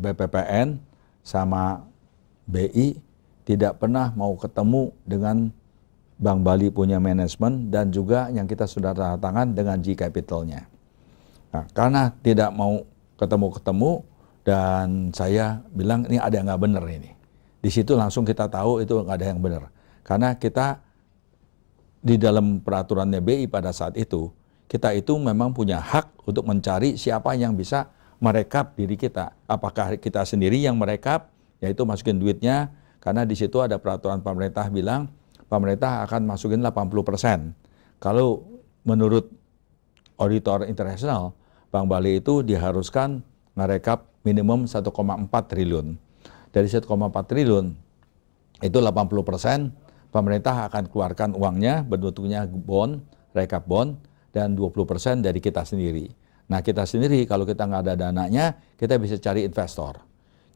BPPN sama BI tidak pernah mau ketemu dengan Bank Bali punya manajemen dan juga yang kita sudah tanda tangan dengan G Capital-nya. Nah, karena tidak mau ketemu-ketemu dan saya bilang ini ada yang nggak benar ini. Di situ langsung kita tahu itu nggak ada yang benar. Karena kita di dalam peraturannya BI pada saat itu, kita itu memang punya hak untuk mencari siapa yang bisa merekap diri kita. Apakah kita sendiri yang merekap, yaitu masukin duitnya, karena di situ ada peraturan pemerintah bilang, pemerintah akan masukin 80%. Kalau menurut auditor internasional, Bank Bali itu diharuskan merekap minimum 1,4 triliun. Dari 1,4 triliun, itu 80%, pemerintah akan keluarkan uangnya bentuknya bond, rekap bond, dan 20% dari kita sendiri. Nah, kita sendiri kalau kita nggak ada dananya, kita bisa cari investor.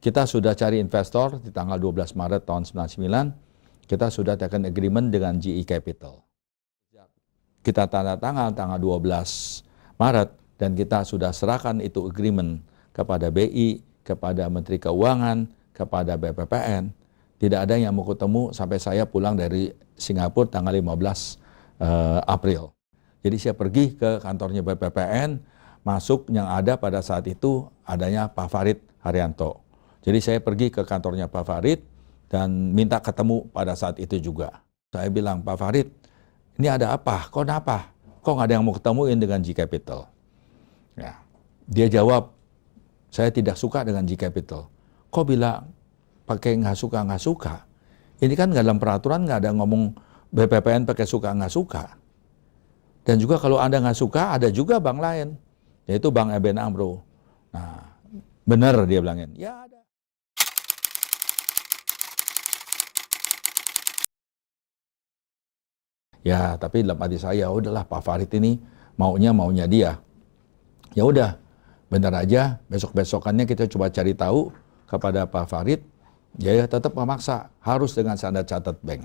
Kita sudah cari investor di tanggal 12 Maret tahun 99, kita sudah tekan agreement dengan GE Capital. Kita tanda tangan tanggal 12 Maret dan kita sudah serahkan itu agreement kepada BI, kepada Menteri Keuangan, kepada BPPN. Tidak ada yang mau ketemu sampai saya pulang dari Singapura tanggal 15 April. Jadi saya pergi ke kantornya BPPN, masuk yang ada pada saat itu adanya Pak Farid Haryanto. Jadi saya pergi ke kantornya Pak Farid dan minta ketemu pada saat itu juga. Saya bilang, Pak Farid, ini ada apa? Kok kenapa? Kok nggak ada yang mau ketemuin dengan G Capital? Ya. Dia jawab, saya tidak suka dengan G Capital. Kok bilang pakai nggak suka? Ini kan dalam peraturan nggak ada ngomong BPPN pakai suka nggak suka. Dan juga kalau Anda nggak suka, ada juga bank lain, yaitu Bank ABN AMRO. Nah, benar dia bilangin. Ya ada. Ya, tapi dalam hati saya, udahlah Pak Farid ini maunya dia. Ya udah, bentar aja, besok-besokannya kita coba cari tahu kepada Pak Farid. Ya tetap memaksa, harus dengan standar Chartered Bank.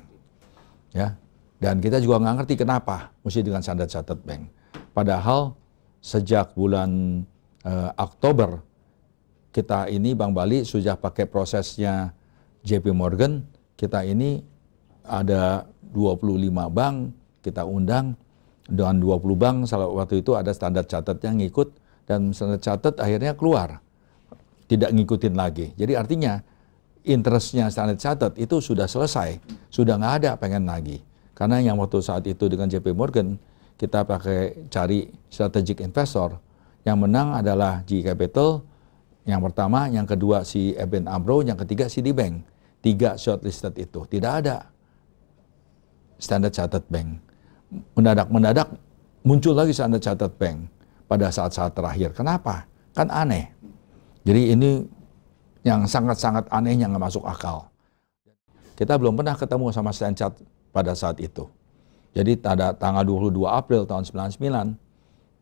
Ya, dan kita juga nggak ngerti kenapa mesti dengan standar Chartered Bank. Padahal sejak bulan Oktober, kita ini Bank Bali sudah pakai prosesnya JP Morgan, kita ini ada 25 bank kita undang, dengan 20 bank waktu itu ada standar Chartered yang ngikut, dan standar Chartered akhirnya keluar, tidak ngikutin lagi. Jadi artinya interestnya standar Chartered itu sudah selesai, sudah nggak ada pengen lagi. Karena yang waktu saat itu dengan JP Morgan, kita pakai cari strategic investor, yang menang adalah G Capital, yang pertama, yang kedua si ABN AMRO, yang ketiga Citibank. 3 shortlisted itu, tidak ada Standard Chartered Bank. Mendadak muncul lagi Standard Chartered Bank pada saat-saat terakhir. Kenapa? Kan aneh. Jadi ini yang sangat-sangat aneh yang nggak masuk akal. Kita belum pernah ketemu sama Standard Chartered pada saat itu. Jadi pada tanggal 22 April tahun 99,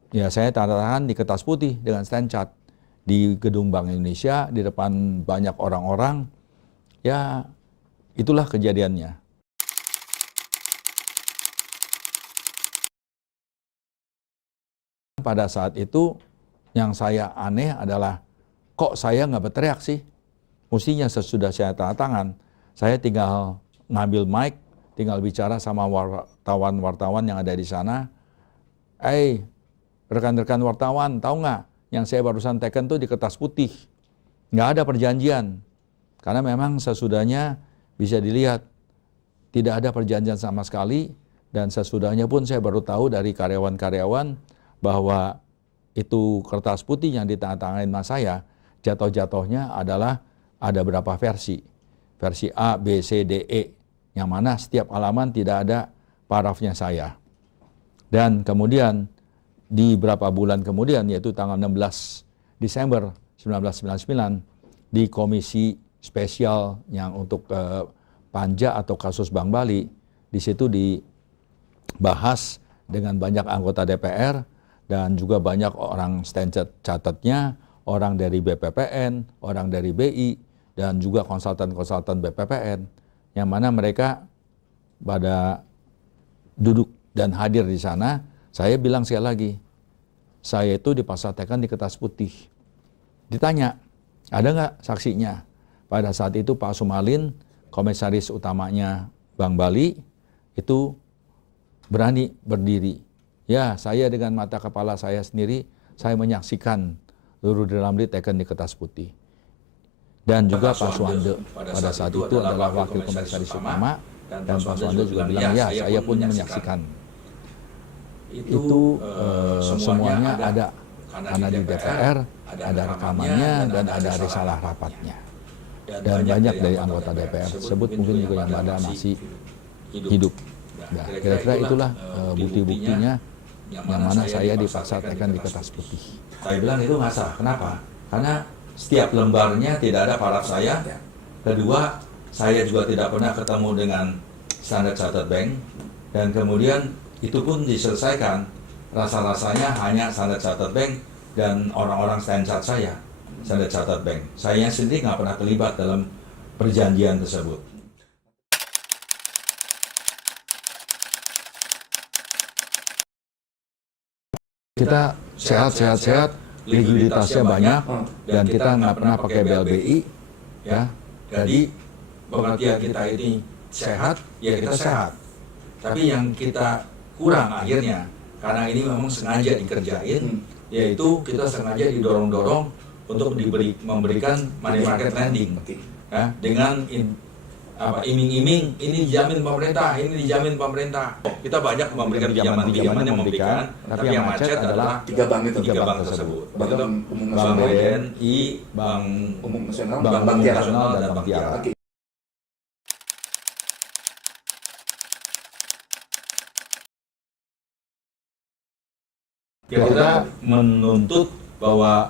ya saya tanda tangan di kertas putih dengan Standard Chartered di gedung Bank Indonesia, di depan banyak orang-orang. Ya itulah kejadiannya. Pada saat itu yang saya aneh adalah kok saya nggak berteriak sih? Mestinya sesudah saya tanda tangan, saya tinggal ngambil mic, tinggal bicara sama wartawan-wartawan yang ada di sana. Rekan-rekan wartawan, tahu nggak yang saya barusan teken tuh di kertas putih? Nggak ada perjanjian. Karena memang sesudahnya bisa dilihat tidak ada perjanjian sama sekali, dan sesudahnya pun saya baru tahu dari karyawan-karyawan bahwa itu kertas putih yang ditandatangani sama saya, jatuh-jatuhnya adalah ada berapa versi. Versi A, B, C, D, E, yang mana setiap halaman tidak ada parafnya saya. Dan kemudian di beberapa bulan kemudian, yaitu tanggal 16 Desember 1999, di komisi spesial yang untuk panja atau kasus Bank Bali, di situ dibahas dengan banyak anggota DPR, dan juga banyak orang Standard Chartered-nya, orang dari BPPN, orang dari BI, dan juga konsultan-konsultan BPPN, yang mana mereka pada duduk dan hadir di sana. Saya bilang sekali lagi, saya itu dipasarkan di kertas putih. Ditanya, Ada nggak saksinya? Pada saat itu Pak Sumalin, komisaris utamanya Bank Bali, itu berani berdiri. Ya, saya dengan mata kepala saya sendiri, saya menyaksikan Nurudin Ramli teken di kertas putih. Dan juga Pak Suwande pada saat itu adalah wakil komisaris utama, dan Pak Suwande juga bilang, ya saya pun menyaksikan. Itu semuanya ada, karena di DPR ada rekamannya dan ada risalah rapatnya. Dan banyak dari anggota DPR tersebut mungkin juga yang ada masih hidup. Nah, kira-kira itulah bukti-buktinya yang mana saya dipaksa tekan di kertas putih. Saya bilang itu nggak sah. Kenapa? Karena setiap lembarnya tidak ada paraf saya. Kedua, saya juga tidak pernah ketemu dengan Standard Chartered Bank. Dan kemudian itu pun diselesaikan. Rasa-rasanya hanya Standard Chartered Bank dan orang-orang Standard saya, Standard Chartered Bank. Saya sendiri nggak pernah terlibat dalam perjanjian tersebut. Kita sehat-sehat, likuiditasnya banyak, dan kita nggak pernah pakai BLBI, ya. Jadi pengertian kita ini sehat, ya kita sehat. Tapi yang kita kurang akhirnya, karena ini memang sengaja dikerjain, yaitu kita sengaja didorong-dorong untuk memberikan money market lending, ya, dengan iming-iming, ini dijamin pemerintah, ini dijamin pemerintah. Kita banyak memberikan pinjaman-pinjaman yang memberikan, tapi yang macet adalah tiga bank tersebut. Bank BNI, Bank Umum Nasional, Bank Nasional, dan Bank Tiara. Kita menuntut bahwa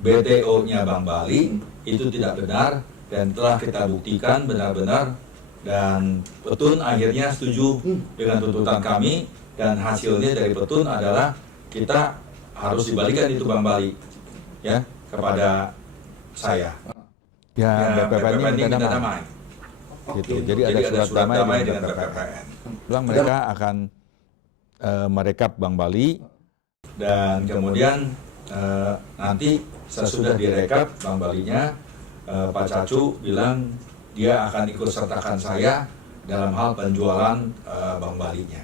BTO-nya Bank Bali itu tidak benar, dan telah kita buktikan benar-benar, dan Petun akhirnya setuju dengan tuntutan kami, dan hasilnya dari Petun adalah kita harus dibalikan itu Bank Bali, ya, kepada saya. Ya, BPPN ini minta damai. Gitu. Jadi ada surat damai dengan BPPN. Bilang mereka akan merekap Bank Bali, dan kemudian nanti sesudah direkap Bank Balinya, Pak Cacu bilang dia akan ikut sertakan saya dalam hal penjualan Bank Balinya.